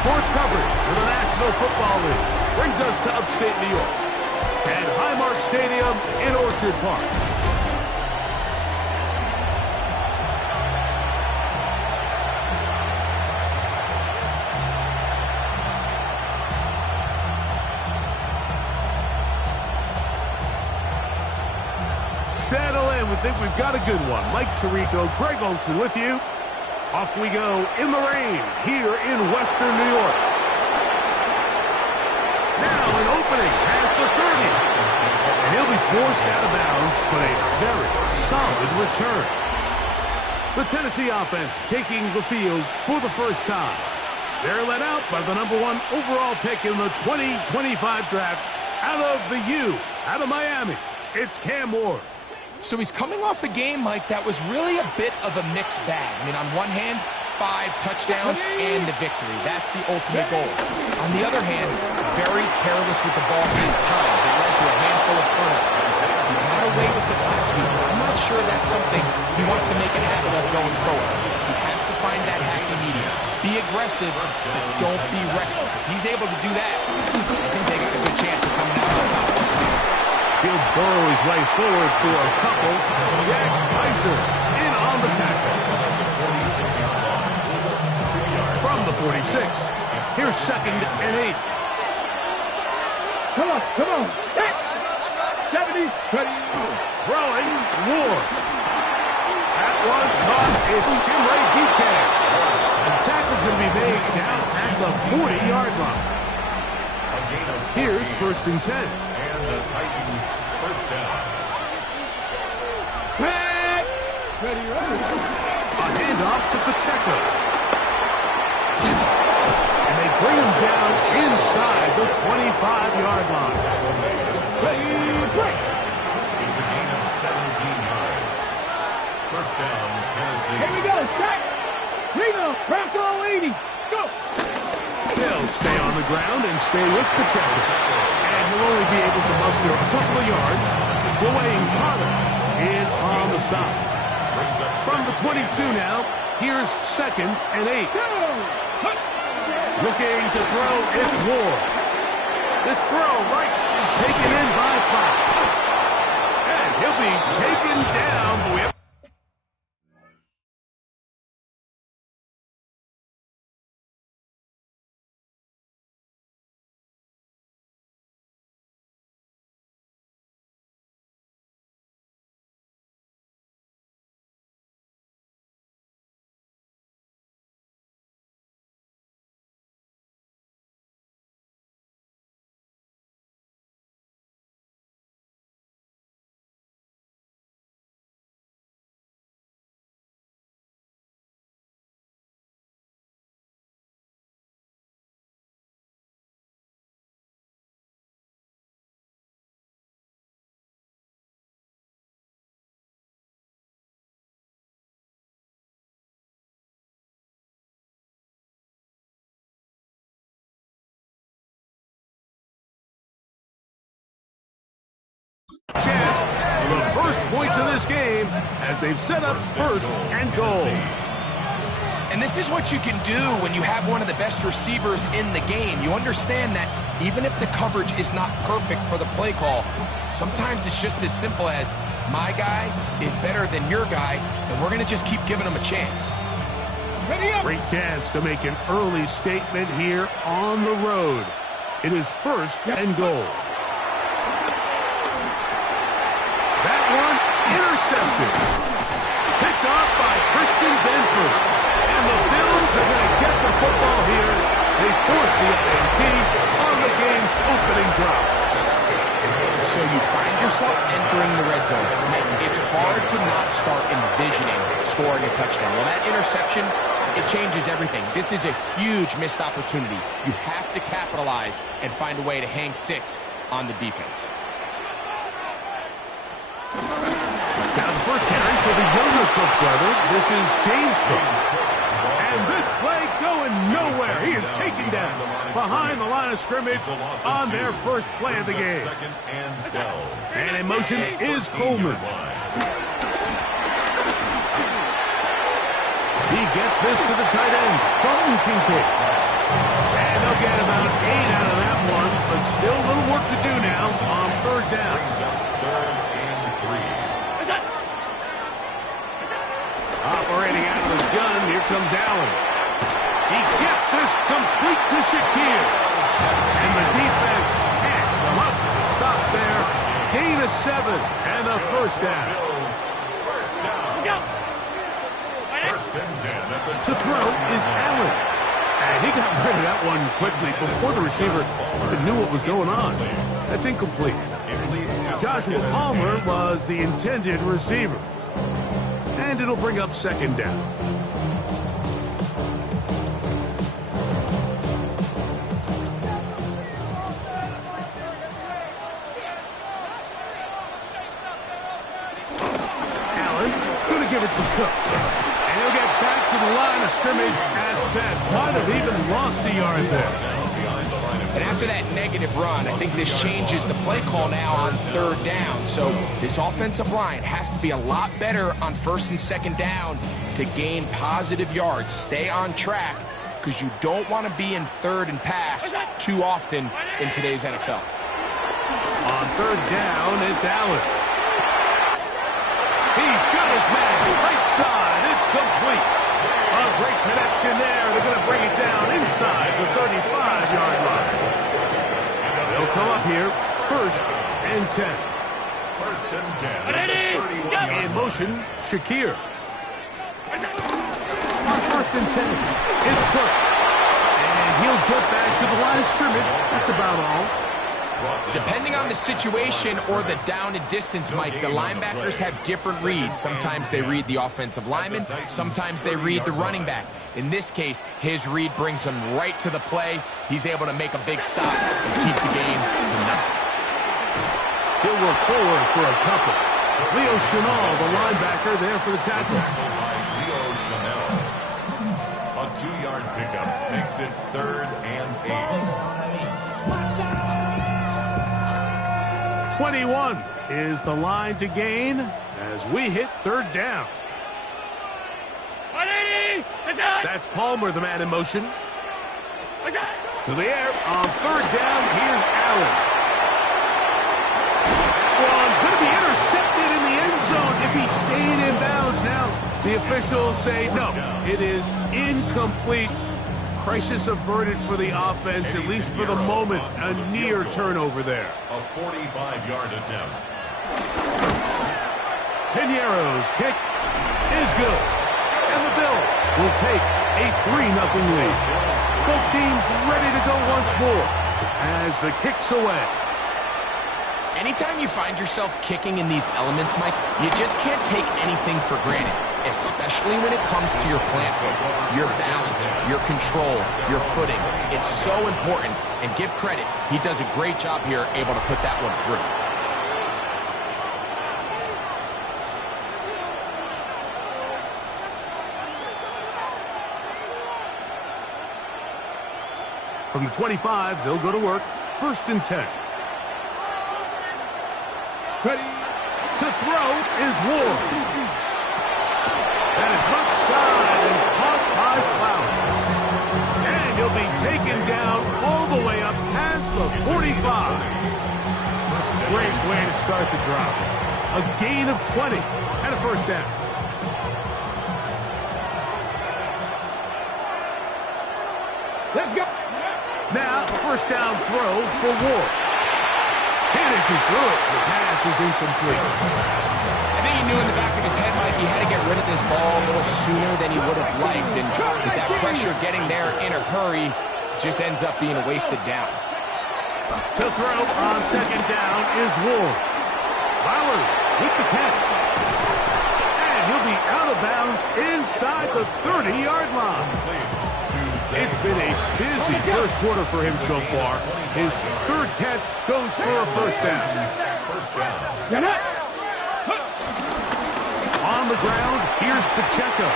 Sports coverage for the National Football League brings us to upstate New York and Highmark Stadium in Orchard Park. Settle in. We think we've got a good one. Mike Tirico, Greg Olson with you. Off we go in the rain here in Western New York. Now an opening past the 30. And he'll be forced out of bounds, but a very solid return. The Tennessee offense taking the field for the first time. They're led out by the #1 overall pick in the 2025 draft out of the U, out of Miami. It's Cam Ward. So he's coming off a game, Mike, that was really a bit of a mixed bag. I mean, on one hand, 5 touchdowns and a victory. That's the ultimate goal. On the other hand, very careless with the ball at times. It led to a handful of turnovers. He got away with it last week, but I'm not sure that's something he wants to make a habit of going forward. He has to find that happy medium. Be aggressive, but don't be reckless. If he's able to do that, I think they got a good chance of coming out on top. Fields burrow his way forward for a couple. Chise in on the tackle. From the 46. Here's 2nd and 8. Come on. 70. Throwing Ward. That one caught is Gm5 Bills. The tackle's going to be made down at the 40-yard line. Here's 1st and 10. The Titans first down. A handoff to Pacheco. And they bring him down inside the 25-yard line. He's a gain of 17 yards. First down, Tennessee. Here we go, check. Bronco 80. Go. They'll stay on the ground and stay with Pacheco. And he'll only be able to muster a couple of yards. Dwayne Carter in on the stop. From the 22 now, here's 2nd and 8. Looking to throw, it's Ward. This throw right is taken in by 5. And he'll be taken down. Chance for the first points of this game as they've set up 1st and goal. And this is what you can do when you have one of the best receivers in the game. You understand that even if the coverage is not perfect for the play call, sometimes it's just as simple as my guy is better than your guy, and we're going to just keep giving him a chance. Great chance to make an early statement here on the road. It is 1st and goal. That one intercepted. Picked off by Christian Benford. And the Bills are going to get the football here. They force the INT on the game's opening drop. So you find yourself entering the red zone. It's hard to not start envisioning scoring a touchdown. Well, that interception, it changes everything. This is a huge missed opportunity. You have to capitalize and find a way to hang 6 on the defense. Now the first carry for the younger Cook brother. This is James Cook. And this play going nowhere. He is taken down behind the line of scrimmage on their first play of the game. And in motion is Coleman. He gets this to the tight end, Dalton Kincaid. And they'll get about 8 out of that one, but still a little work to do now on third down. Operating out of the gun, here comes Allen. He gets this complete to Shakir. And the defense can't come up with a stop there. Gain of 7 and a first down. To throw is Allen. And he got rid of that one quickly before the receiver even knew what was going on. That's incomplete. Joshua Palmer was the intended receiver. And it'll bring up second down. Allen going to give it to Cook. And he'll get back to the line of scrimmage at best. Might have even lost a yard there. And after that negative run, I think this changes the play call now on third down. So this offensive line has to be a lot better on first and second down to gain positive yards. Stay on track because you don't want to be in third and pass too often in today's NFL. On third down, it's Allen. He's got his man right side. It's complete. A great connection there. They're going to bring it down inside the 35-yard line. They'll come up here, first and 10. First and 10. In motion, Shakir. On first and 10, it's Cook. And he'll get back to the line of scrimmage. That's about all. Depending on the situation or the down and distance, Mike, the linebackers have different reads. Sometimes they read the offensive lineman. Sometimes they read the running back. In this case, his read brings him right to the play. He's able to make a big stop and keep the game to nothing. He'll work forward for a couple. Leo Chenal, the linebacker, there for the tackle. Leo Chenal. A 2-yard pickup makes it 3rd and 8. 21 is the line to gain as we hit third down. That's Palmer, the man in motion. To the air on third down. Here's Allen. One going to be intercepted in the end zone if he stayed in bounds. Now the officials say no, it is incomplete. Crisis averted for the offense, at least for the moment. A near turnover there. A 45-yard attempt. Piñeiro's kick is good. And the Bills will take a 3-0 lead. Both teams ready to go once more as the kick's away. Anytime you find yourself kicking in these elements, Mike, you just can't take anything for granted, especially when it comes to your plant foot, your balance, your control, your footing. It's so important, and give credit, he does a great job here able to put that one through. From the 25, they'll go to work. First and 10. Ready to throw is Ward. That is left side and caught by Flowers. And he'll be taken down all the way up past the 45. Great way to start the drive. A gain of 20 and a first down. Let's go. Now, first down throw for Ward. And as he threw it, the pass is incomplete. I think he knew in the back of his head, Mike, he had to get rid of this ball a little sooner than he would have liked. And with that pressure getting there in a hurry, just ends up being a wasted down. To throw on second down is Ward. Flowers with the catch. And he'll be out of bounds inside the 30-yard line. It's been a busy first quarter for him so far. His third catch goes for a first down. On the ground, here's Pacheco.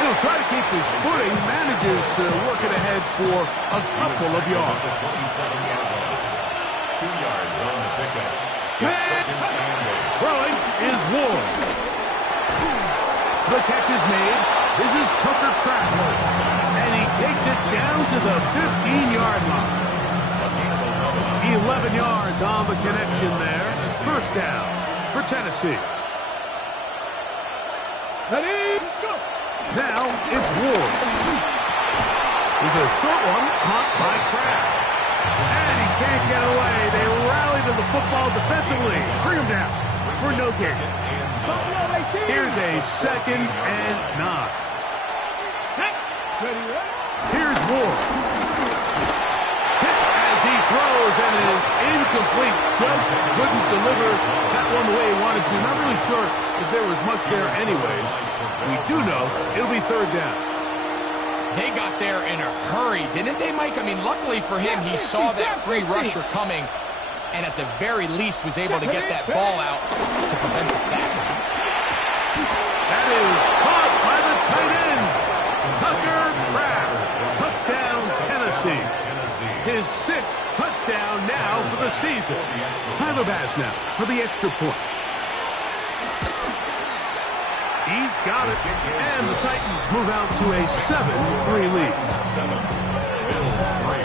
He'll try to keep his footing, manages to work it ahead for a couple of yards. 2 yards on the pickup. It's second and 8. Throwing is Ward. The catch is made. This is Tucker Kraft. And he takes it down to the 15-yard line. 11 yards on the connection there. First down for Tennessee. Now it's Ward. There's a short one caught by Kraft. And he can't get away. They rally to the football defensively. Bring him down for no gain. Here's a second and 9. Here's Ward. Hit as he throws and is incomplete. Just couldn't deliver that one the way he wanted to. Not really sure if there was much there anyways. We do know it'll be third down. They got there in a hurry, didn't they, Mike? I mean, luckily for him, he saw that free rusher coming and at the very least was able to get that ball out to prevent the sack. That is caught by the tight end, Tucker Kraft. Touchdown, Tennessee. His 6th touchdown now for the season. Tyler Bass now for the extra point. He's got it, and the Titans move out to a 7-3 lead. 7, Bills 3.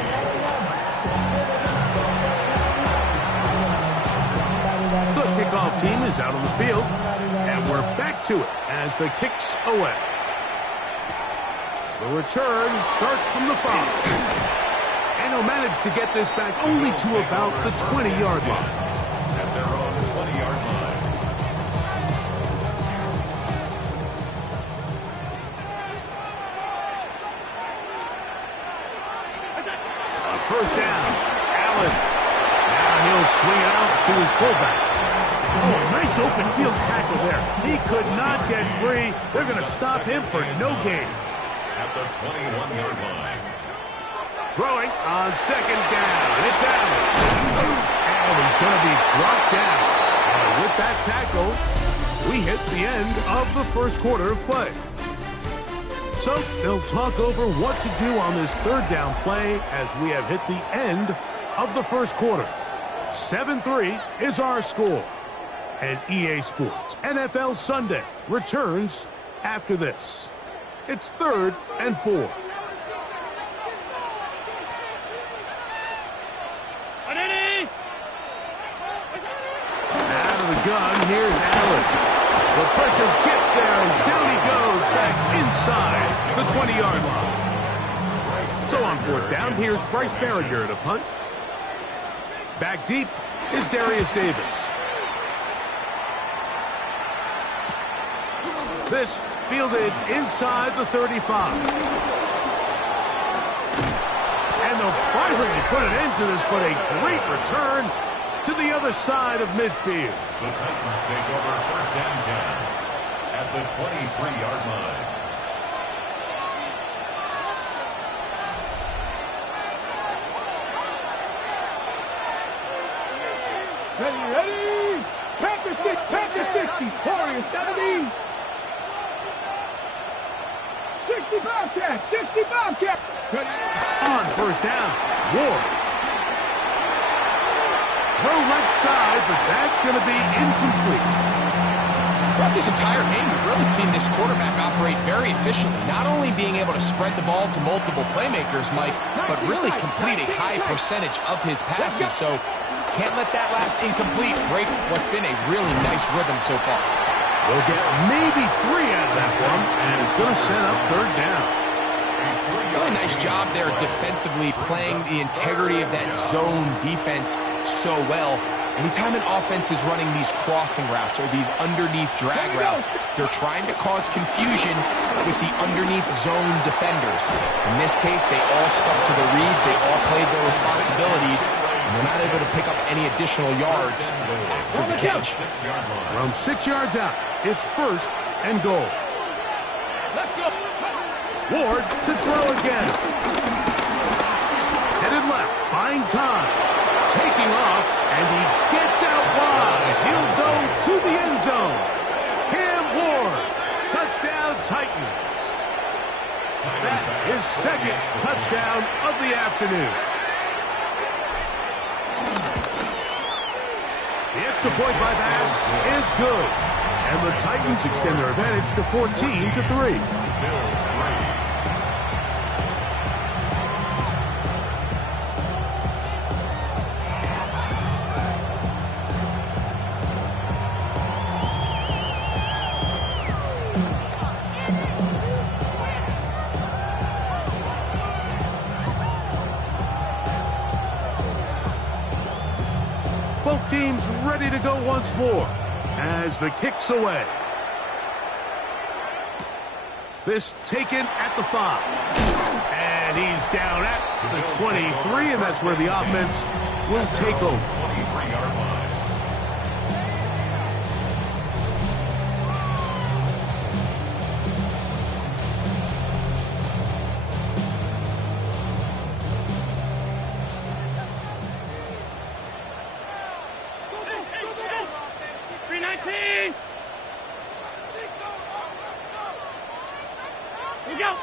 The kickoff team is out on the field, and we're back to it as the kick's away. The return starts from the 5. And he'll manage to get this back only to about the 20-yard line. At their own 20-yard line. On first down, Allen. Now he'll swing it out to his fullback. Oh, nice open field tackle there. He could not get free. They're going to stop him for no gain. At the 21-yard line. Throwing on second down. It's Allen. And he's going to be brought down. And with that tackle, we hit the end of the first quarter of play. So they'll talk over what to do on this third down play as we have hit the end of the first quarter. 7-3 is our score. And EA Sports NFL Sunday returns after this. It's 3rd and 4. Out of the gun, here's Allen. The pressure gets there, and down he goes back inside the 20-yard line. So on fourth down, here's Bryce Berringer to punt. Back deep is Darius Davis. This fielded inside the 35. And they'll finally put an end to this, but a great return to the other side of midfield. The Titans take over first and 10 at the 23-yard line. Ready? Panther 60, Warriors 70. 60 Bobcat. On first down, Ward. Throw left side, but that's going to be incomplete. Throughout this entire game, we've really seen this quarterback operate very efficiently, not only being able to spread the ball to multiple playmakers, Mike, but really complete a high percentage of his passes. So can't let that last incomplete break what's been a really nice rhythm so far. We'll get maybe 3 out of that one, and it's going to set up third down. Really nice job there defensively, playing the integrity of that zone defense so well. Anytime an offense is running these crossing routes or these underneath drag routes, they're trying to cause confusion with the underneath zone defenders. In this case, they all stuck to the reads. They all played their responsibilities. and they're not able to pick up any additional yards after the catch. From 6 yards out, it's 1st and goal. Let's go. Ward to throw again. Headed left, buying time. Taking off, and he gets out wide. He'll go to the end zone. Cam Ward, touchdown Titans. That is 2nd touchdown of the afternoon. The extra point by Bass is good. And the Titans extend their advantage to 14-3. Bills 3. Both teams ready to go once more as the kick's away. This taken at the 5. And he's down at the 23, and that's where the offense will take over. 23-yard line.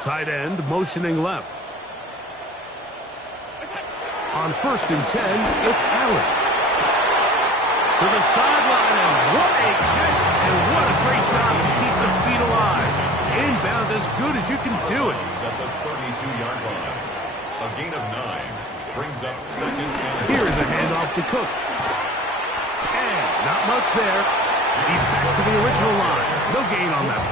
Tight end motioning left. On 1st and 10, it's Allen. To the sideline, and what a catch, and what a great job to keep the feet alive. Inbounds as good as you can do it. He's at the 32-yard line. A gain of 9 brings up 2nd and Here's a handoff to Cook. And not much there. He's back to the original line. No gain on that.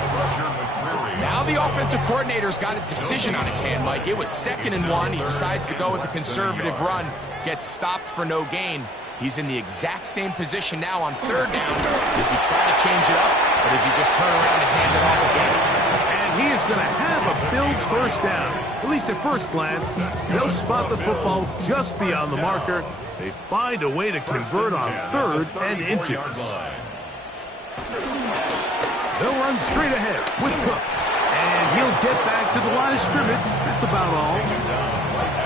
Now the offensive coordinator's got a decision on his hand, Mike. It was 2nd and 1. He decides to go with a conservative run. Gets stopped for no gain. He's in the exact same position now on 3rd down. Does he try to change it up, or does he just turn around and hand it off again? And he is going to have a Bills 1st down. At least at first glance, they'll spot the football just beyond the marker. They find a way to convert on 3rd and inches. They'll run straight ahead with Cook. And he'll get back to the line of scrimmage. That's about all.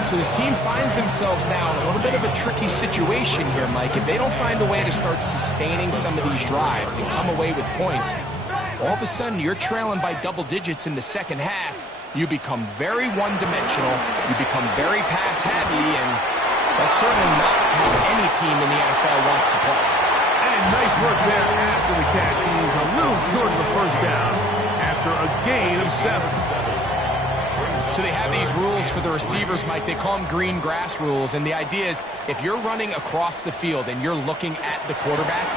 So this team finds themselves now in a little bit of a tricky situation here, Mike. If they don't find a way to start sustaining some of these drives and come away with points, all of a sudden you're trailing by double digits in the 2nd half. You become very one-dimensional. You become very pass-heavy, and that's certainly not how any team in the NFL wants to play. And nice work there after the catch. He's a little short of the 1st down after a gain of 7. So they have these rules for the receivers, Mike. They call them green grass rules. And the idea is if you're running across the field and you're looking at the quarterback,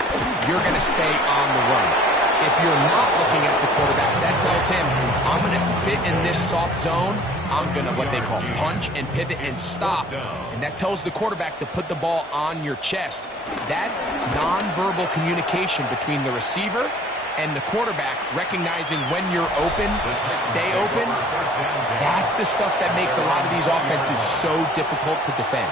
you're going to stay on the run. If you're not looking at the quarterback, that tells him, I'm going to sit in this soft zone. I'm going to, what they call, punch and pivot and stop. And that tells the quarterback to put the ball on your chest. That nonverbal communication between the receiver and the quarterback, recognizing when you're open, stay open, that's the stuff that makes a lot of these offenses so difficult to defend.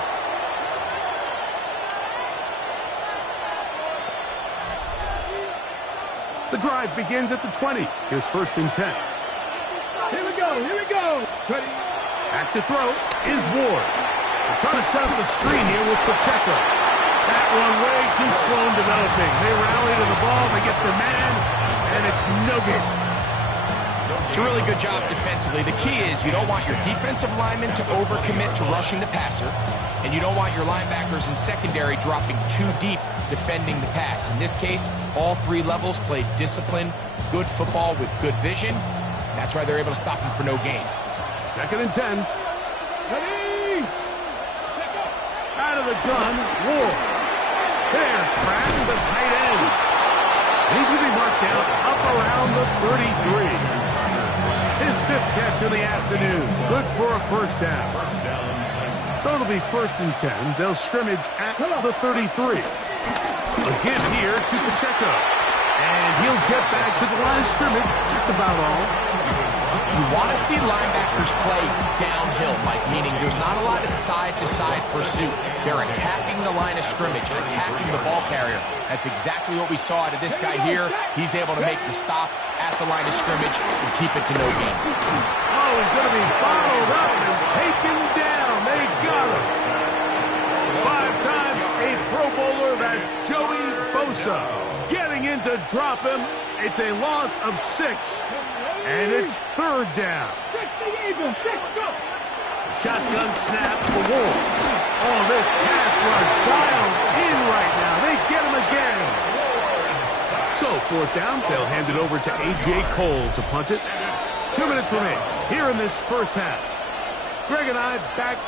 The drive begins at the 20. Here's 1st and 10. Here we go. Here we go. Ready. Back to throw is Ward. They're trying to set up the screen here with Pacheco. That one way too slow in developing. They rally to the ball, they get the man, and it's no good. It's a really good job defensively. The key is you don't want your defensive linemen to overcommit to rushing the passer, and you don't want your linebackers in secondary dropping too deep defending the pass. In this case, all 3 levels played disciplined, good football with good vision. That's why they're able to stop him for no gain. 2nd and 10. Ready. Out of the gun, Ward. There, cracking the tight end. And he's going to be marked down up around the 33. His 5th catch of the afternoon. Good for a 1st down. So it'll be 1st and 10. They'll scrimmage at the 33. Again here to Pacheco. And he'll get back to the line of scrimmage. That's about all. You want to see linebackers play downhill, Mike, meaning there's not a lot of side-to-side pursuit. They're attacking the line of scrimmage, attacking the ball carrier. That's exactly what we saw out of this guy here. He's able to make the stop at the line of scrimmage and keep it to no gain. Oh, he's going to be followed up and taken down. They got him. 5 times a Pro Bowler, that's Joey Bosa. Getting in to drop him. It's a loss of 6. And it's 3rd down. Shotgun snap for Wolf. Oh, this pass rush dialed in right now. They get him again. So 4th down, they'll hand it over to A.J. Cole to punt it. 2 minutes remain here in this first half. Greg and I back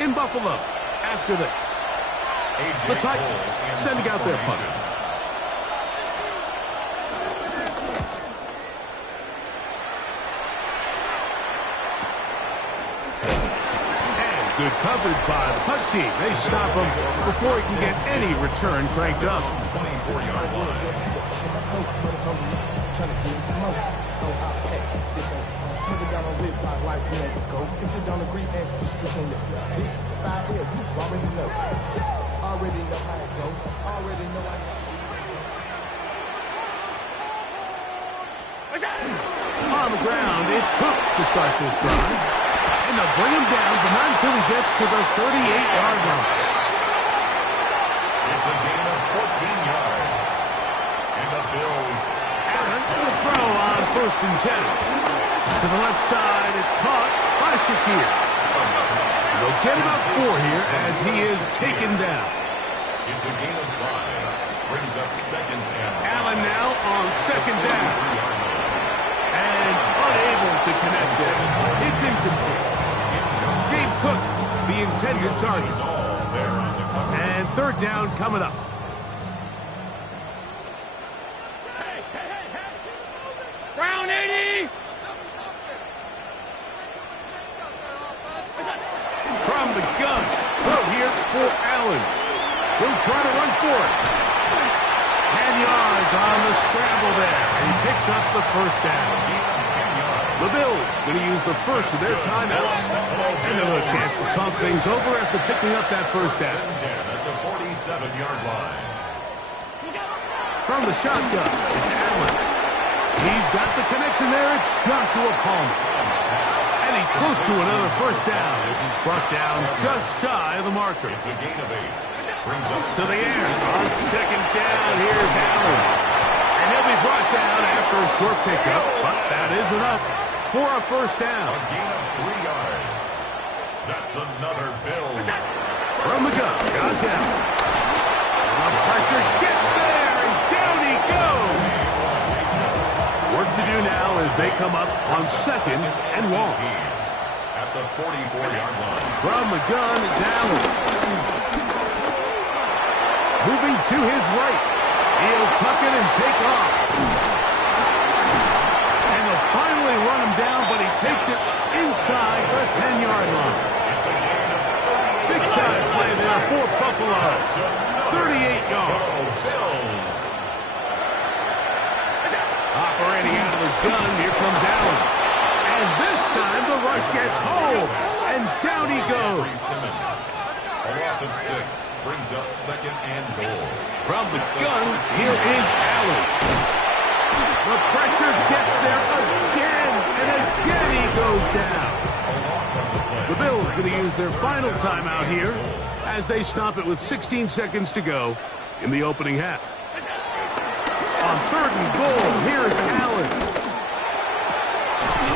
in Buffalo after this. The Titans sending out their punter. Good coverage by the punt team. They stop him before he can get any return cranked up. 24-yard line. On the ground, it's Cook to start this drive. And they'll bring him down, but not until he gets to the 38-yard line. It's a gain of 14 yards. And the Bills. Allen to the throw on 1st and 10. To the left side, it's caught by Shakir. They'll get him up 4 here as he is taken down. It's a gain of 5. Brings up 2nd and Allen now on 2nd down. And unable to connect it. It's incomplete. James Cook, the intended target. And 3rd down coming up. Brown 80. From the gun. Throw here for Allen. He'll try to run for it. 10 yards on the scramble there. And he picks up the 1st down. The Bills going to use the first of their timeouts. And they'll have a chance to talk things over after picking up that 1st down. At the 47-yard line. From the shotgun, it's Allen. He's got the connection there. It's Joshua Palmer. And he's close to another 1st down as he's brought down just shy of the marker. It's a gain of 8. Brings up To the air on 2nd down. Here's Allen. And he'll be brought down after a short pickup, but that is enough for a 1st down. a gain of 3 yards. That's another Bills. From the gun, Josh Allen. The pressure gets there, and down he goes. Work to do now as they come up on 2nd and long. At the 44-yard line. From the gun, it's Allen. Moving to his right. He'll tuck it and take off. And they'll finally run him down, but he takes it inside the 10-yard line. Big time play there for Buffalo. 38 yards. Bills. Operating out of the gun, here comes Allen. And this time the rush gets home. And down he goes. A loss of 6 brings up 2nd and goal. From the gun, here is Allen. The pressure gets there again, and again he goes down. The Bills going to use their final timeout here as they stop it with 16 seconds to go in the opening half. On 3rd and goal, here is Allen.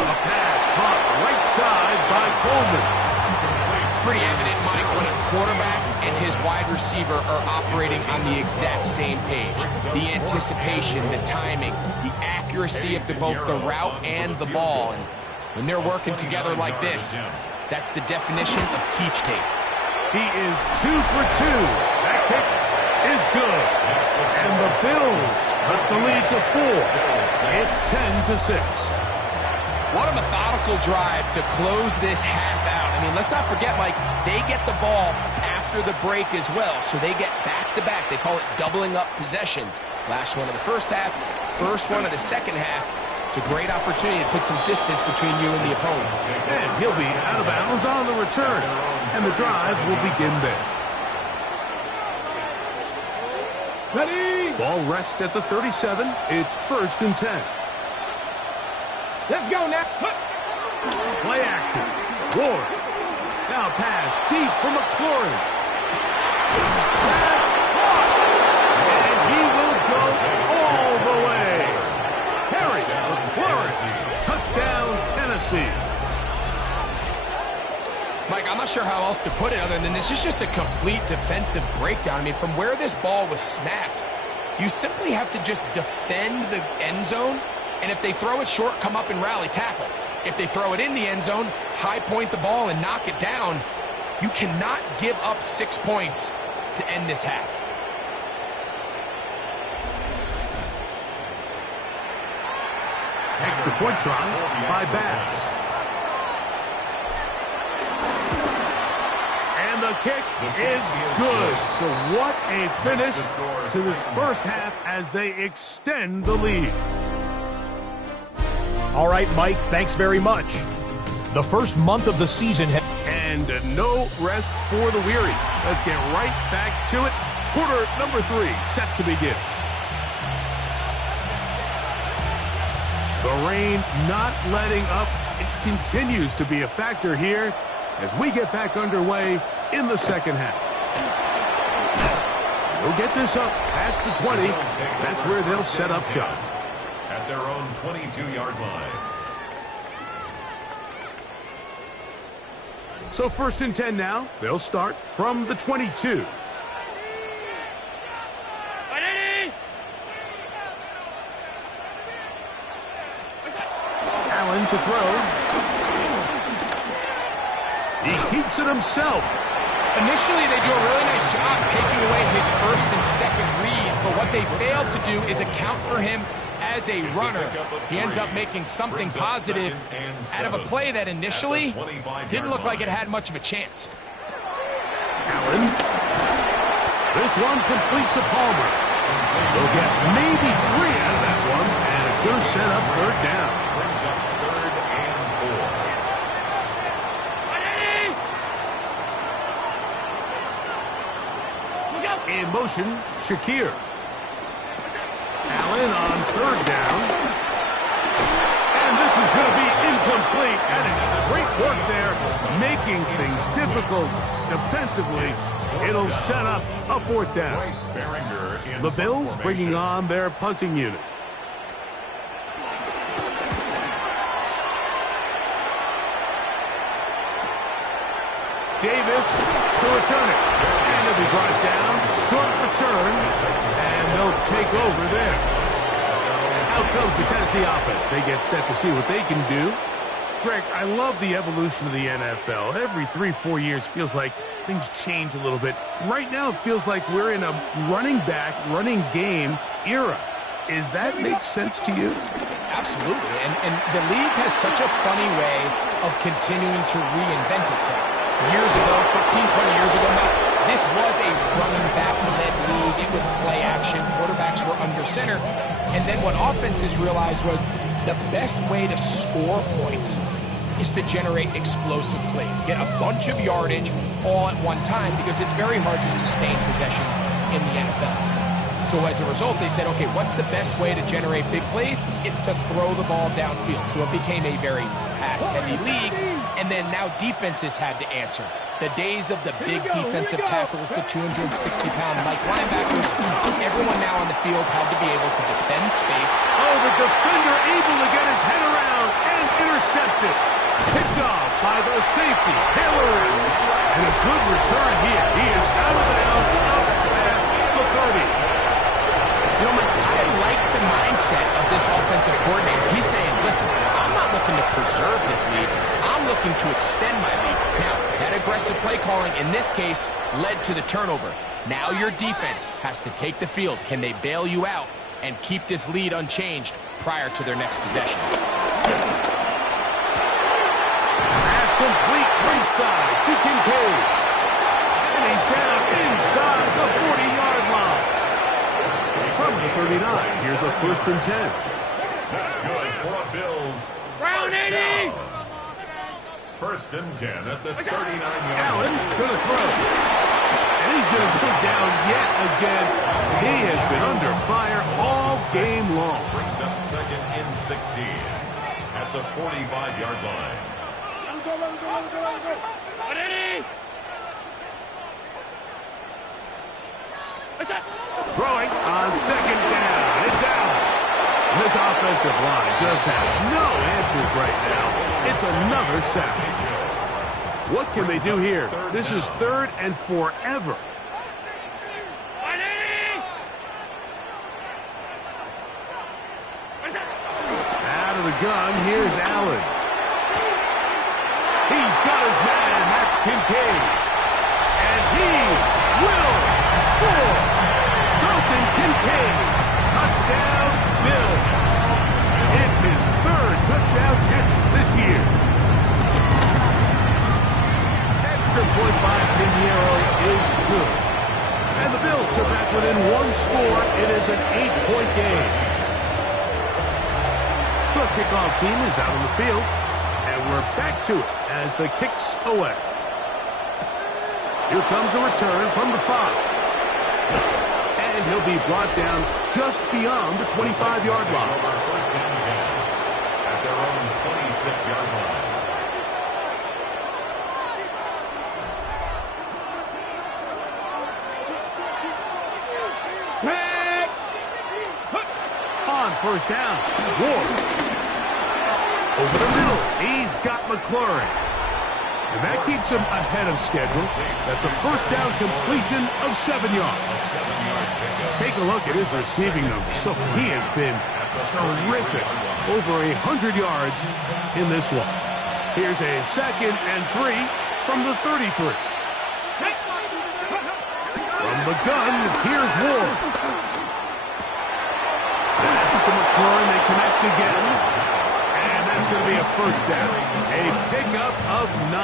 A pass caught right side by Coleman. It's pretty evident, Mike, when a quarterback and his wide receiver are operating on the exact same page. The anticipation, the timing, the accuracy of both the route and the ball. And when they're working together like this, that's the definition of teach tape. He is 2 for 2. That kick is good. And the Bills cut the lead to 4. It's 10-6. What a methodical drive to close this half out. I mean, let's not forget, Mike, they get the ball after the break as well, so they get back-to-back. They call it doubling up possessions. Last one of the first half, first one of the second half. It's a great opportunity to put some distance between you and the opponent. And he'll be out of bounds on the return. And the drive will begin there. Ready? Ball rests at the 37. It's 1st and 10. Let's go now. Play action. Ward. Now pass deep for McLaurin. That's caught. And he will go all the way. Harry McLaurin. Touchdown, Tennessee. Mike, I'm not sure how else to put it other than this is just a complete defensive breakdown. I mean, from where this ball was snapped, you simply have to just defend the end zone, and if they throw it short, come up and rally tackle. If they throw it in the end zone, high point the ball and knock it down. You cannot give up 6 points to end this half. Extra point try by Bass. And the kick is good. So what a finish to this first half as they extend the lead. All right, Mike, thanks very much. The first month of the season. And no rest for the weary. Let's get right back to it. Quarter number 3 set to begin. The rain not letting up. It continues to be a factor here as we get back underway in the second half. We'll get this up past the 20. That's where they'll set up shop. At their own 22-yard line. So 1st and 10 now. They'll start from the 22. Allen to throw. He keeps it himself. Initially, they do a really nice job taking away his first and second read, but what they failed to do is account for him as a runner. He ends up making something positive out of a play that initially didn't look like it had much of a chance. Allen. This one completes to Palmer. They'll get maybe 3 out of that one, and it's going to set up 3rd down. Brings up 3rd and 4. In motion, Shakir. Allen on 3rd down. And this is going to be incomplete. That is great work there, making things difficult defensively. It'll set up a 4th down. The Bills bringing on their punting unit. Davis to return it. And it'll be brought down. Short return. And they'll take over there. Out comes the Tennessee offense. They get set to see what they can do. Greg, I love the evolution of the NFL. Every 3-4 years feels like things change a little bit. Right now it feels like we're in a running back, running game era. Is that make sense to you? Absolutely. And the league has such a funny way of continuing to reinvent itself. Years ago, 15, 20 years ago, this was a running back-led league. It was play action. Quarterbacks were under center. And then what offenses realized was the best way to score points is to generate explosive plays. Get a bunch of yardage all at one time because it's very hard to sustain possessions in the NFL. So as a result, they said, okay, what's the best way to generate big plays? It's to throw the ball downfield. So it became a very pass-heavy league. And then now defenses had to answer. The days of the big defensive tackles, the 260-pound Mike linebackers, everyone now on the field had to be able to defend space. Oh, the defender able to get his head around and intercepted. Picked off by the safety, Taylor. And a good return here. He is out of bounds, up past the 30. You know, Mike, I like the mindset of this offensive coordinator. He's saying, listen, I'm not looking to preserve this lead. I'm looking to extend my lead. Now, that aggressive play calling in this case led to the turnover. Now your defense has to take the field. Can they bail you out and keep this lead unchanged prior to their next possession? Pass complete right side to Kincaid. And he's down inside the 40-yard line. From the 39, here's a 1st and 10. That's good for a First and 10 at the 39-yard line. Allen going to throw. And he's going to go down yet again. He has been under fire all game long. Brings up second and 16 at the 45-yard line. Throwing on second down. It's out. This offensive line just has no answers right now. It's another sack. What can they do here? This is third and forever. Out of the gun, here's Allen. He's got his man. That's Kincaid. And he will score. Dalton Kincaid. Touchdown, Bills. It's his third touchdown catch this year. Extra point by Pinheiro is good. And the Bills are back within one score. It is an 8-point game. The kickoff team is out on the field. And we're back to it as the kick's away. Here comes a return from the 5. And he'll be brought down just beyond the 25-yard line. First and 10 at their own 26-yard line. On first down, Ward. Over the middle, he's got McLaurin. And that keeps him ahead of schedule. That's a first down completion of 7 yards. Take a look at his receiving numbers. So he has been terrific. Over 100 yards in this one. Here's a 2nd and 3 from the 33. From the gun, here's Ward. That's to McLaurin. They connect again. And that's going to be a first down. A pickup of 9.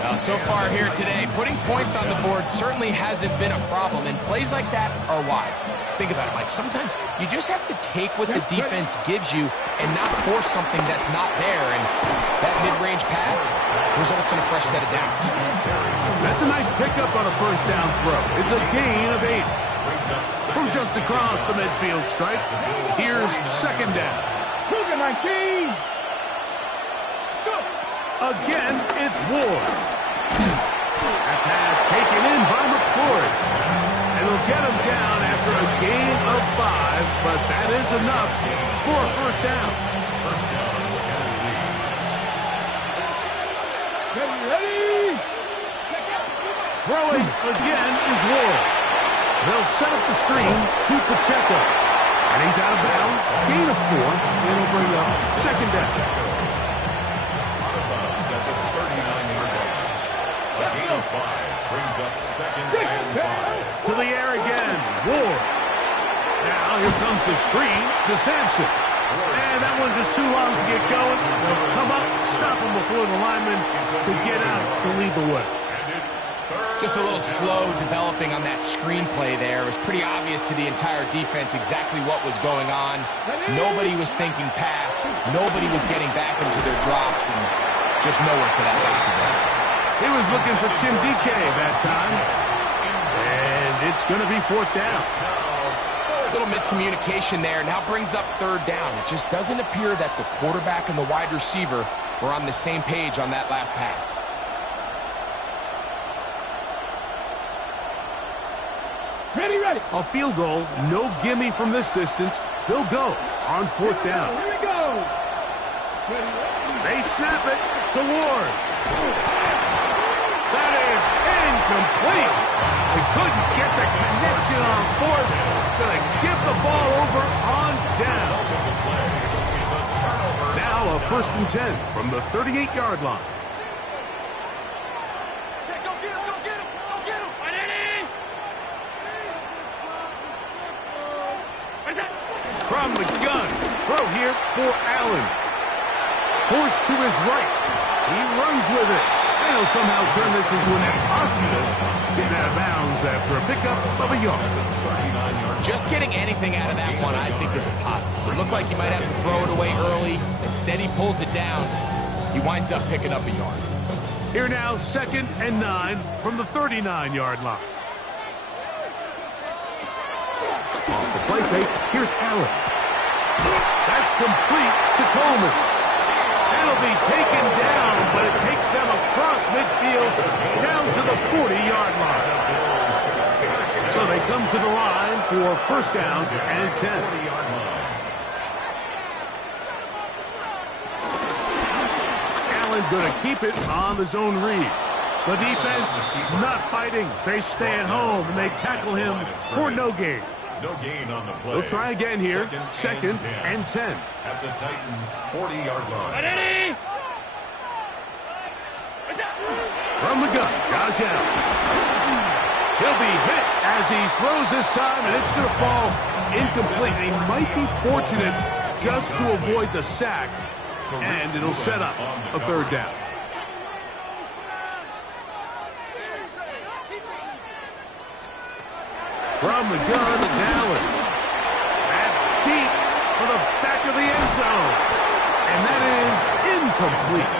Now, so far here today, putting points on the board certainly hasn't been a problem, and plays like that are why. Think about it, Mike. Sometimes you just have to take what the defense gives you and not force something that's not there, and that mid-range pass results in a fresh set of downs. That's a nice pickup on a first down throw. It's a gain of 8. From just across the midfield stripe, here's 2nd down. 19. Again, it's Ward. That pass taken in by McCord. And they'll get him down after a gain of 5, but that is enough for a first down. First down, Tennessee. Ready. Throwing again is Ward. They'll set up the screen to Pacheco. And he's out of bounds. Gain of 4. And it'll bring up 2nd down. Out of bounds at the 39-yard line. A gain of 5 brings up 2nd and 5. To the air again. Ward. Now here comes the screen to Sampson. And that one's just too long to get going. They'll come up, stop him before the lineman to get out to lead the way. Just a little slow developing on that screenplay there. It was pretty obvious to the entire defense exactly what was going on. Nobody was thinking pass. Nobody was getting back into their drops, and just nowhere for that back to go. He was looking for Tim DK that time. And it's going to be 4th down. A little miscommunication there. Now brings up 3rd down. It just doesn't appear that the quarterback and the wide receiver were on the same page on that last pass. Ready. A field goal, no gimme from this distance. They'll go on 4th down. Here we go. They snap it to Ward. That is incomplete. They couldn't get the connection on 4th. Gonna give the ball over on down. Now a 1st and 10 from the 38-yard line. From the gun, throw here for Allen. Forced to his right. He runs with it. And he'll somehow turn this into an impossible. Get out of bounds after a pickup of a yard. Just getting anything out of that one, I think, is a positive. It looked like he might have to throw it away early. Instead, he pulls it down. He winds up picking up a yard. Here now, 2nd and 9 from the 39-yard line. Off the play fake, here's Allen. That's complete to Coleman. That'll be taken down, but it takes them across midfield down to the 40-yard line. So they come to the line for 1st down and 10. Going to keep it on the zone read. The defense not fighting. They stay at home, and they tackle him for no gain. No gain on the play. They'll try again here. 2nd and 10. At the Titans' 40-yard line. Ready? From the gun, Josh Allen. He'll be hit as he throws this time, and it's going to fall incomplete. They might be fortunate just to avoid the sack. And it'll set up a 3rd down. From the gun, it's Allen. That's deep for the back of the end zone. And that is incomplete.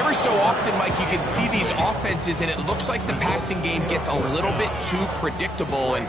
Every so often, Mike, you can see these offenses, and it looks like the passing game gets a little bit too predictable. And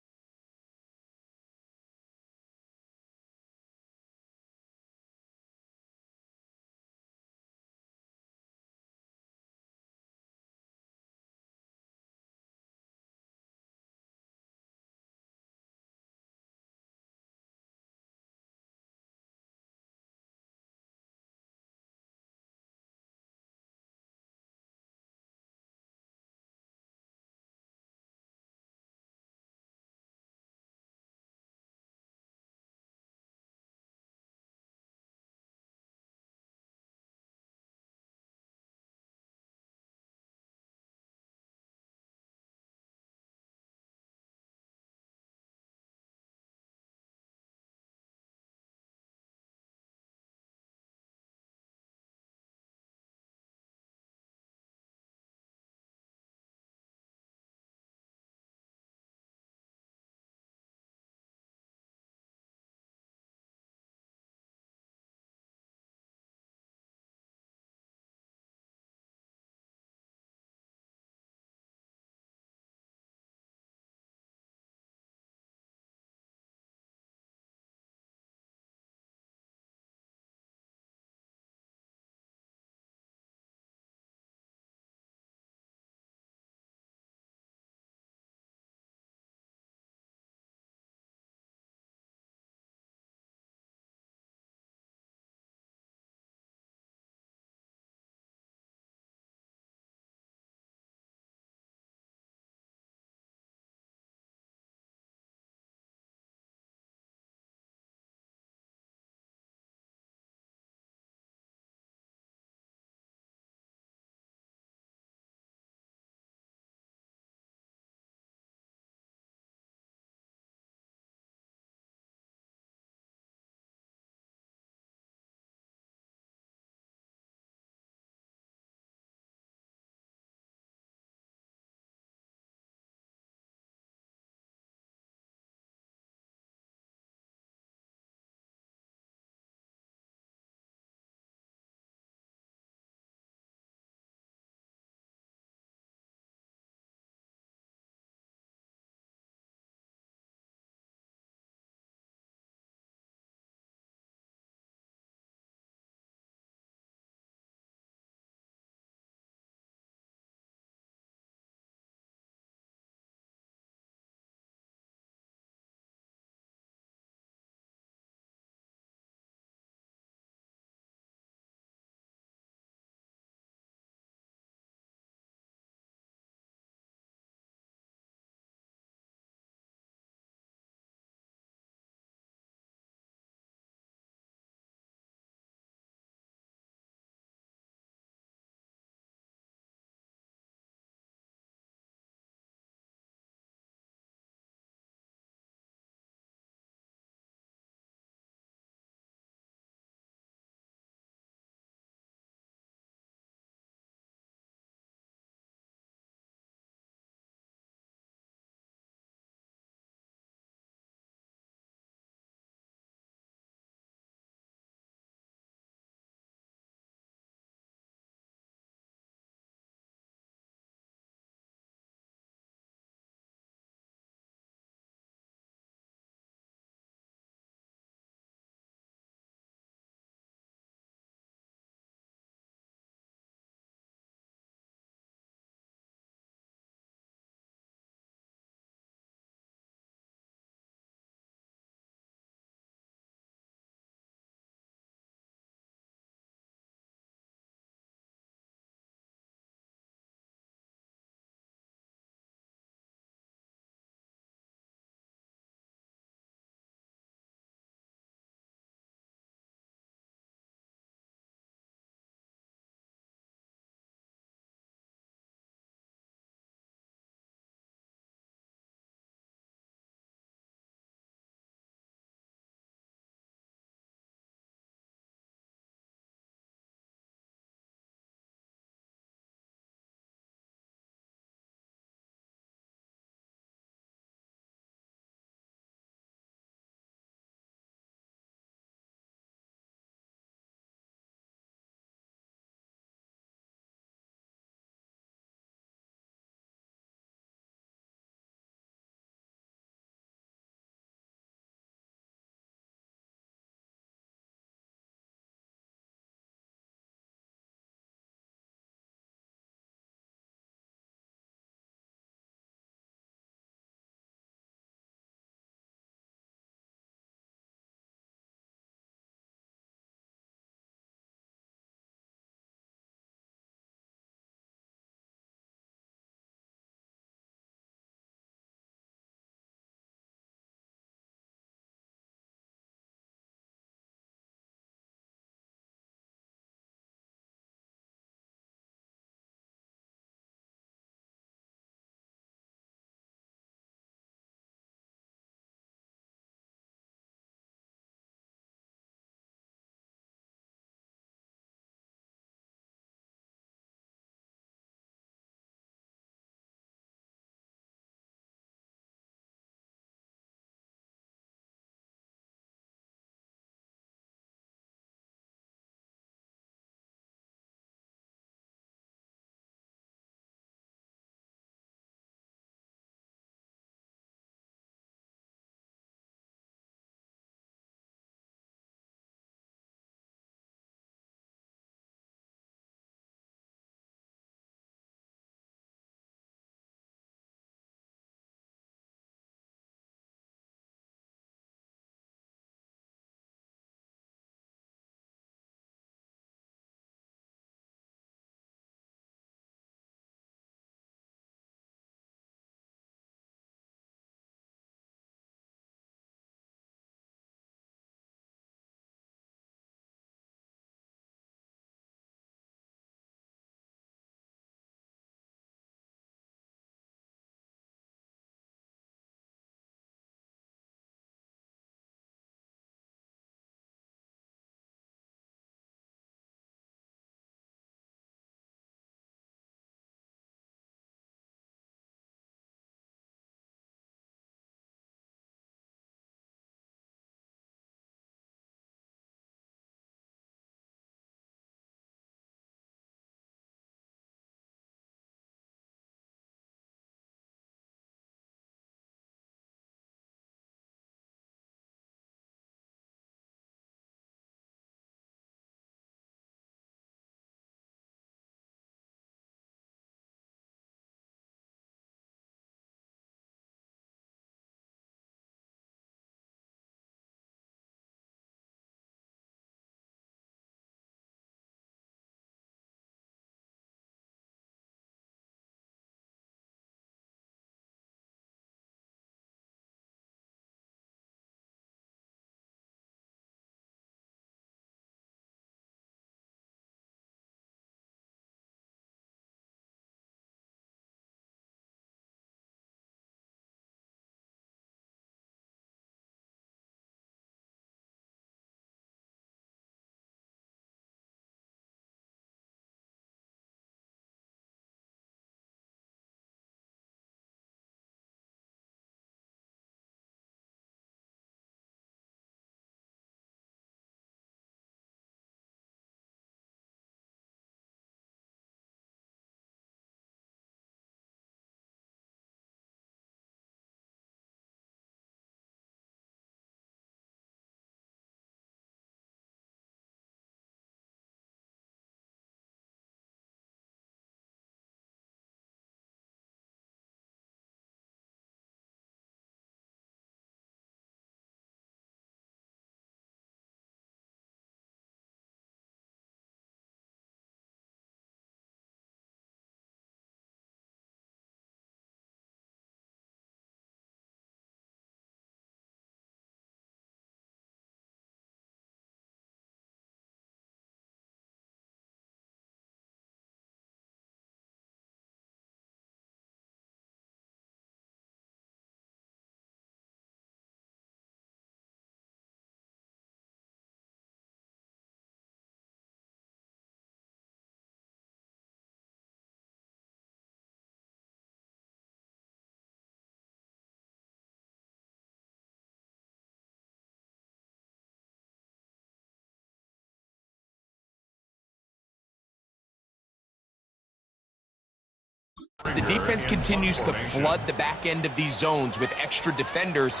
The defense continues to flood the back end of these zones with extra defenders.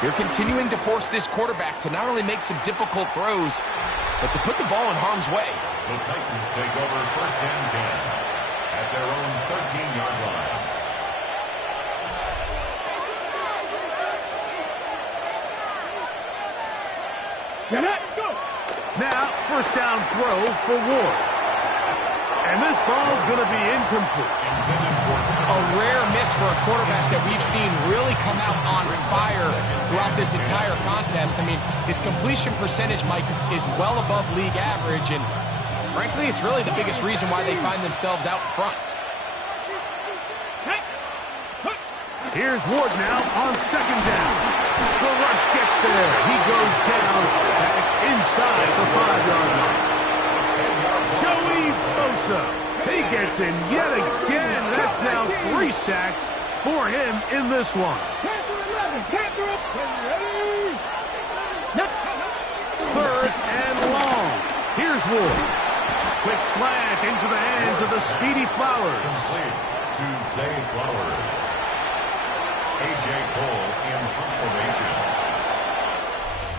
They're continuing to force this quarterback to not only make some difficult throws, but to put the ball in harm's way. The Titans take over 1st and 10 at their own 13-yard line. Let's go. Now, 1st down throw for Ward. And this ball's going to be incomplete. A rare miss for a quarterback that we've seen really come out on fire throughout this entire contest. I mean, his completion percentage, Mike, is well above league average, and frankly, it's really the biggest reason why they find themselves out in front. Here's Ward now on 2nd down. The rush gets there. He goes down back inside the 5-yard line. Joey Bosa. He gets in yet again. That's now 3 sacks for him in this one. 3rd and long. Here's Ward. Quick slant into the hands of the speedy Flowers. To Zay Flowers. A.J. Cole in formation.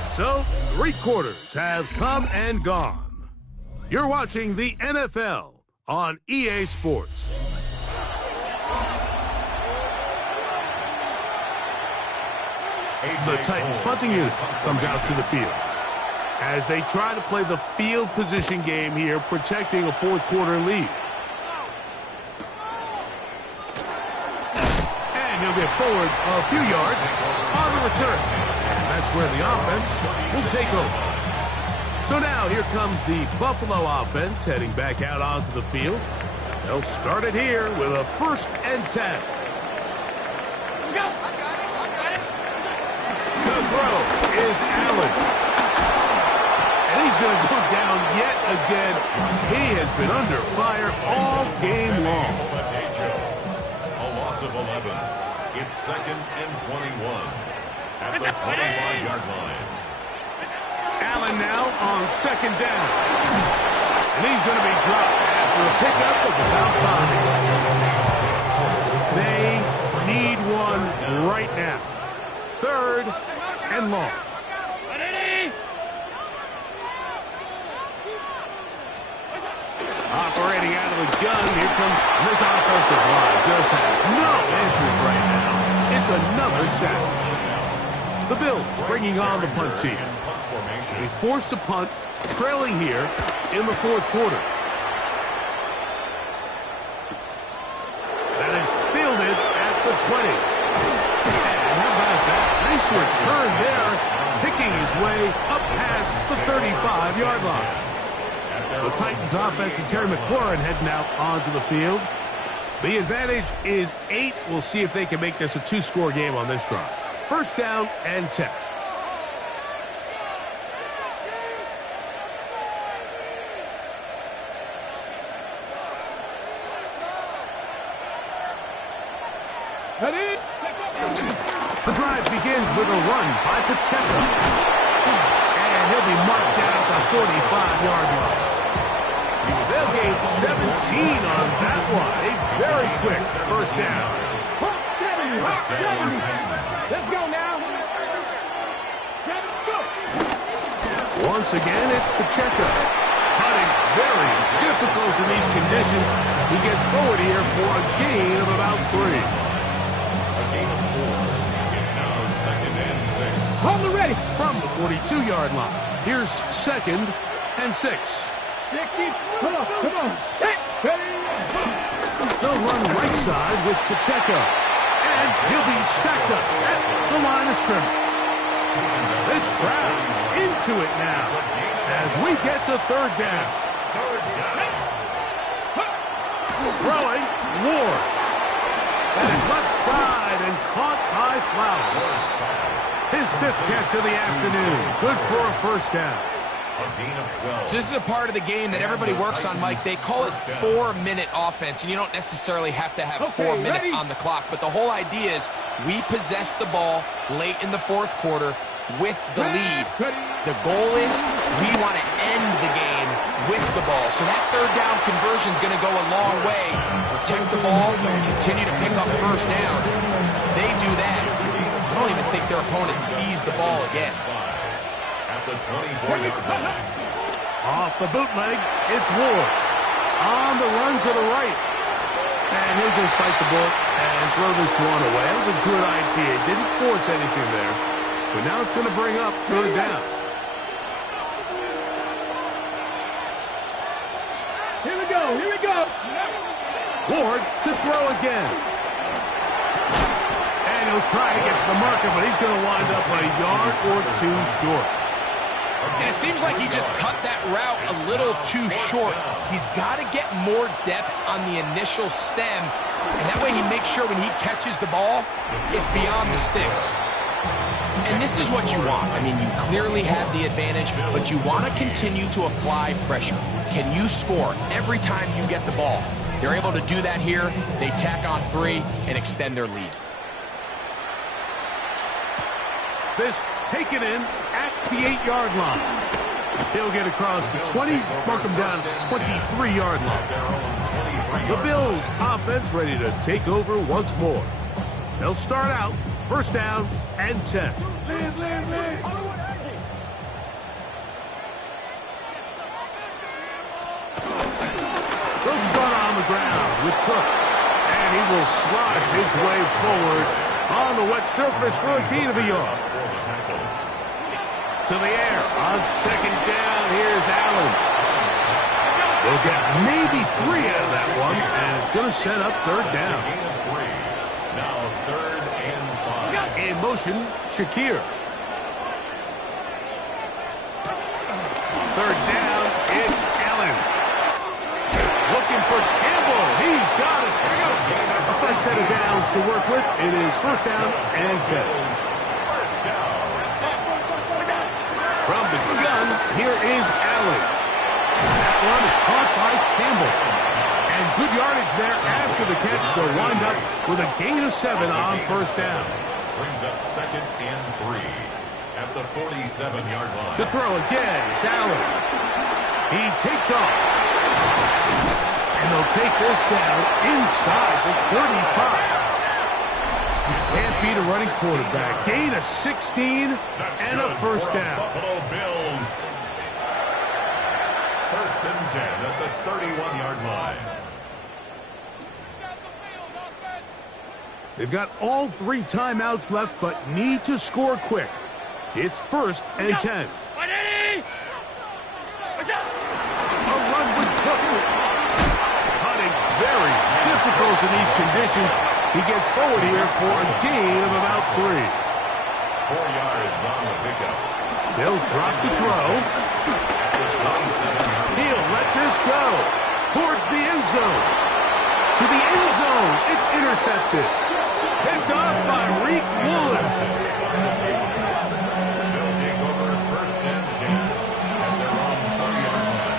So, 3 quarters have come and gone. You're watching the NFL on EA Sports. The Titans punting unit comes out to the field as they try to play the field position game here, protecting a 4th quarter lead. And he'll get forward a few yards on the return. And that's where the offense will take over. So now here comes the Buffalo offense heading back out onto the field. They'll start it here with a 1st and 10. To throw is Allen. And he's going to go down yet again. He has been under fire all game long. A loss of 11. It's 2nd and 21 at the 25-yard line. Allen now on 2nd down. And he's going to be dropped after a pickup of about 5. They need one right now. 3rd and long. Operating out of the gun, here comes this offensive line. Just has no answers right now. It's another sack. The Bills bringing on the punt team. They forced a punt, trailing here in the 4th quarter. That is fielded at the 20. And how about that? Nice return there, picking his way up past the 35-yard line. The Titans offense and Terry McLaurin heading out onto the field. The advantage is 8. We'll see if they can make this a 2-score game on this drive. 1st down and 10. The drive begins with a run by Pacheco. And he'll be marked down at the 45-yard line. They'll gain 17 on that one. A very quick 1st down. Let's go now. Let's go. Once again, it's Pacheco. Cutting very difficult in these conditions. He gets forward here for a gain of about 3. A gain of 4. It's now 2nd and 6. Hold it ready. From the 42-yard line. Here's 2nd and 6. 60. Come on. 6. They'll run right side with Pacheco. And he'll be stacked up at the line of scrimmage. This crowd into it now as we get to 3rd down. Throwing, Ward. And it's left side and caught by Flowers. His 5th catch of the afternoon. Good for a 1st down. So this is a part of the game that everybody works on, Mike. They call it 4-minute offense, and you don't necessarily have to have 4 minutes on the clock. But the whole idea is we possess the ball late in the 4th quarter with the lead. The goal is we want to end the game with the ball. So that third down conversion is going to go a long way. Protect the ball, continue to pick up first downs. If they do that, I don't even think their opponent sees the ball again. At the 24-yard line. Off the bootleg, it's Ward. On the run to the right. And he'll just bite the bullet and throw this one away. That was a good idea. Didn't force anything there. But now it's going to bring up third down. Here we go. Here we go. Ward to throw again. And he'll try against the marker, but he's going to wind up a yard or two short. And it seems like he just cut that route a little too short. He's got to get more depth on the initial stem, and that way he makes sure when he catches the ball, it's beyond the sticks. And this is what you want. I mean, you clearly have the advantage, but you want to continue to apply pressure. Can you score every time you get the ball? They're able to do that here. They tack on 3 and extend their lead. This taken in at the 8-yard line. He'll get across the 20, mark him down at the 23-yard line. The Bills offense ready to take over once more. They'll start out first down and 10. They'll start on the ground with Cook. And he will slosh his way forward on the wet surface for a gain of a yard. To the air on second down. Here's Allen. They'll get maybe 3 out of that one, and it's going to set up third down. Now 3rd and 5. In motion, Shakir. Third down, it's Allen. Looking for Campbell. He's got it. A fresh set of downs to work with. It is first down and 10. From the gun, here is Allen. That one is caught by Campbell. And good yardage there after the catch. They'll wind up with a gain of 7 on first down. Brings up 2nd and 3 at the 47-yard line. To throw again, it's Allen. He takes off. And they'll take this down inside the 35. You can't beat a running quarterback. Gain of 16 and a first down. Buffalo Bills. 1st and 10 at the 31-yard line. They've got all 3 timeouts left, but need to score quick. It's 1st and 10. A run with Cook. Hunting very difficult in these conditions. He gets forward here for a gain of about 3. 4 yards on the pickup. They'll drop to throw. He'll let this go. Towards the end zone. To the end zone. It's intercepted. Picked off by Reek Woolen. They'll take over 1st and 10 at their own 40-yard line.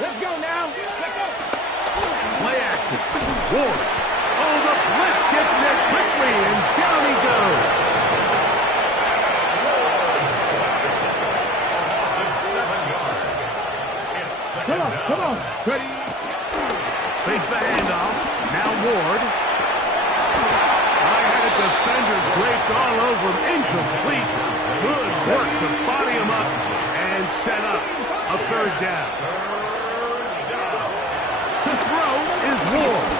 Let's go now. Let's go. Play action. Ward. Oh, the blitz gets there quickly, and down he goes. Come on. Ready? Fake the handoff. Now Ward. I had a defender draped all over him. Incomplete. Good work to body him up and set up a third down. To throw is Ward.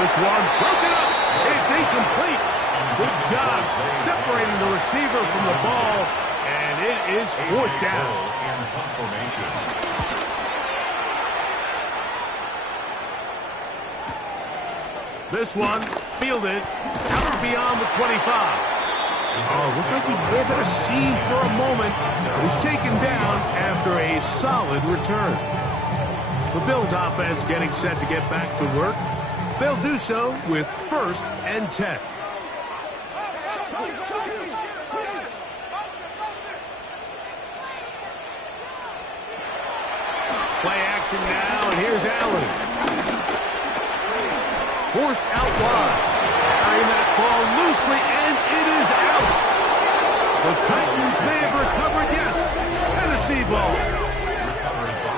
This one broken up. It's incomplete. Good job separating the receiver from the ball, and it is fourth down. This one fielded out beyond the 25. Oh, looked like he gave it a seam for a moment. It was taken down after a solid return. The Bills offense getting set to get back to work. They'll do so with 1st and 10. Play action now, and here's Allen. forced out wide. Carrying that ball loosely, and it is out. The Titans may have recovered, yes. Tennessee ball.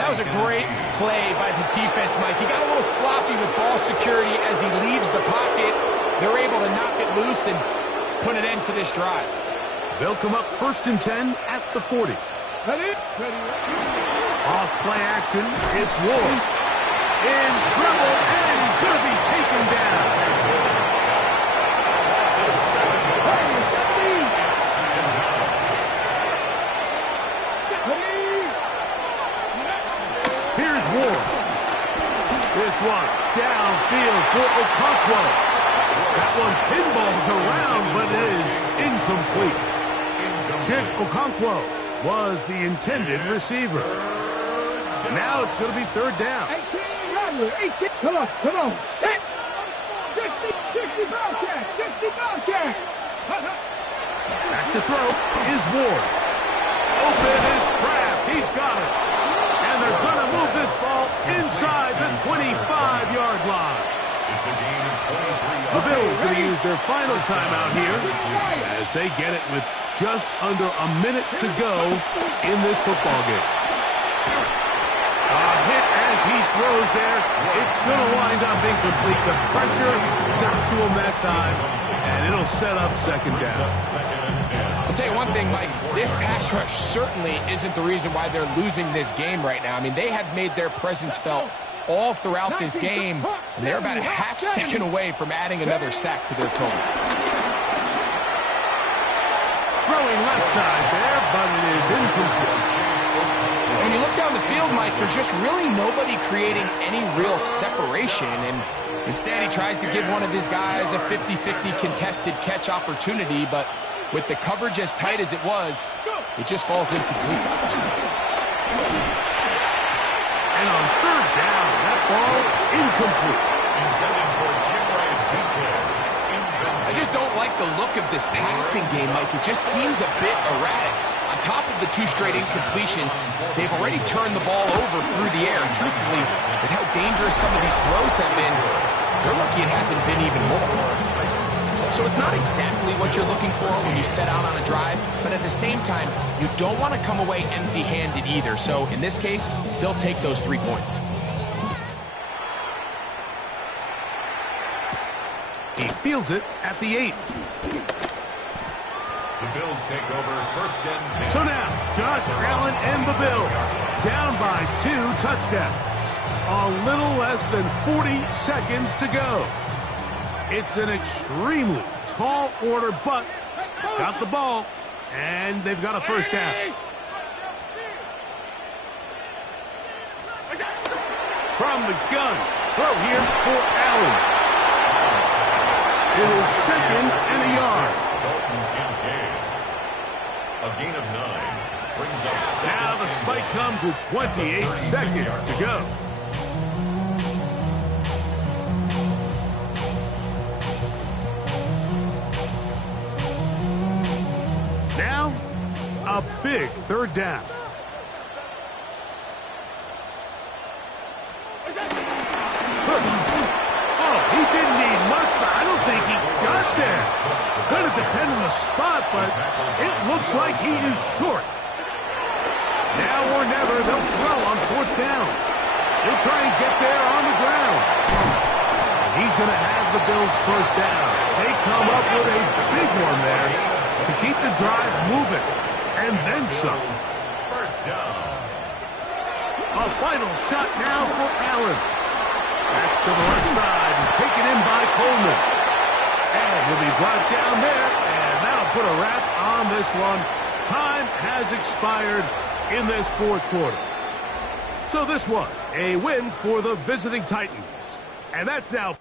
That was a great play by the defense, Mike. He got a little sloppy with ball security as he leaves the pocket. They're able to knock it loose and put an end to this drive. They'll come up 1st and 10 at the 40. Off play action, it's Ward. In trouble, and he's going to be taken down. Here's Ward. This one downfield for Okonkwo. That one pinballs around, but it is incomplete. Chise Okonkwo was the intended receiver. Now it's going to be 3rd down. 18, come on. 60 Bobcat. Back to throw is Ward. Open is Kraft. He's got it. And they're going to move this ball inside the 25-yard line. It's a gain of 23. The Bills going to use their final timeout here as they get it with just under a minute to go in this football game. A hit as he throws there. It's going to wind up incomplete. The pressure got to him that time, and it'll set up 2nd down. I'll tell you one thing, Mike. This pass rush certainly isn't the reason why they're losing this game right now. I mean, they have made their presence felt all throughout this game, and they're about a half second away from adding another sack to their total. Throwing left side there, but it is incomplete. When you look down the field, Mike, there's just really nobody creating any real separation, and instead he tries to give one of his guys a 50-50 contested catch opportunity, but with the coverage as tight as it was, it just falls incomplete. And on 3rd down, that ball is incomplete. Intended for Gm5 Bills. I just don't like the look of this passing game, Mike. It just seems a bit erratic. On top of the 2 straight incompletions, they've already turned the ball over through the air. And truthfully, with how dangerous some of these throws have been, they're lucky it hasn't been even more. So it's not exactly what you're looking for when you set out on a drive, but at the same time, you don't want to come away empty-handed either. So in this case, they'll take those 3 points. He fields it at the 8. The Bills take over 1st and 10. So now, Josh Allen and the Bills down by 2 touchdowns. A little less than 40 seconds to go. It's an extremely tall order, but got the ball, and they've got a 1st down. From the gun, throw here for Allen. It is 2nd and a yard. A gain of 9 brings up 2nd. Now the spike comes with 28 seconds to go. Now, a big 3rd down. Oh, he didn't need much, but I don't think he got there. Going to depend on the spot, but it looks like he is short. Now or never, they'll throw on 4th down. He'll try and get there on the ground. And he's going to have the Bills' 1st down. They come up with a big one there to keep the drive moving. And then some. 1st down. A final shot now for Allen. That's to the left side and taken in by Coleman. And he'll be brought down there, and that'll put a wrap on this one. Time has expired in this 4th quarter. So this one, a win for the visiting Titans. And that's now